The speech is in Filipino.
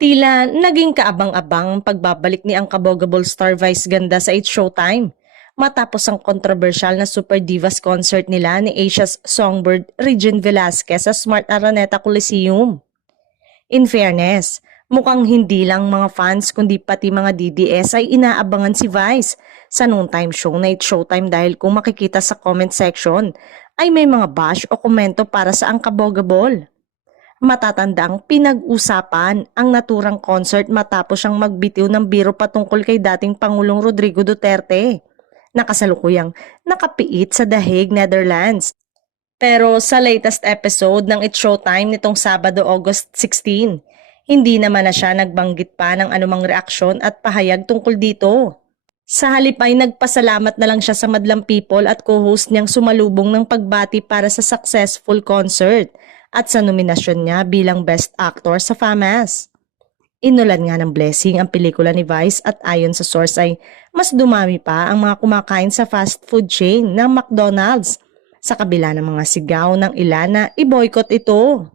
Tila naging kaabang-abang pagbabalik ni ang kabogable star Vice Ganda sa It's Showtime matapos ang kontrobersyal na Super Divas concert nila ni Asia's songbird Regine Velasquez sa Smart Araneta Coliseum. In fairness, mukhang hindi lang mga fans kundi pati mga DDS ay inaabangan si Vice sa noontime show na It's Showtime dahil kung makikita sa comment section ay may mga bash o komento para sa ang kabogable. Matatandang pinag-usapan ang naturang concert matapos siyang magbitiw ng biro patungkol kay dating Pangulong Rodrigo Duterte, nakasalukuyang nakapiit sa The Hague, Netherlands. Pero sa latest episode ng It's Showtime nitong Sabado, August 16, hindi naman na siya nagbanggit pa ng anumang reaksyon at pahayag tungkol dito. Sa halip ay nagpasalamat na lang siya sa madlang people at co-host niyang sumalubong ng pagbati para sa successful concert at sa nominasyon niya bilang Best Actor sa FAMAS. Inulan nga ng blessing ang pelikula ni Vice at ayon sa source ay mas dumami pa ang mga kumakain sa fast food chain ng McDonald's sa kabila ng mga sigaw ng ilan na i-boycott ito.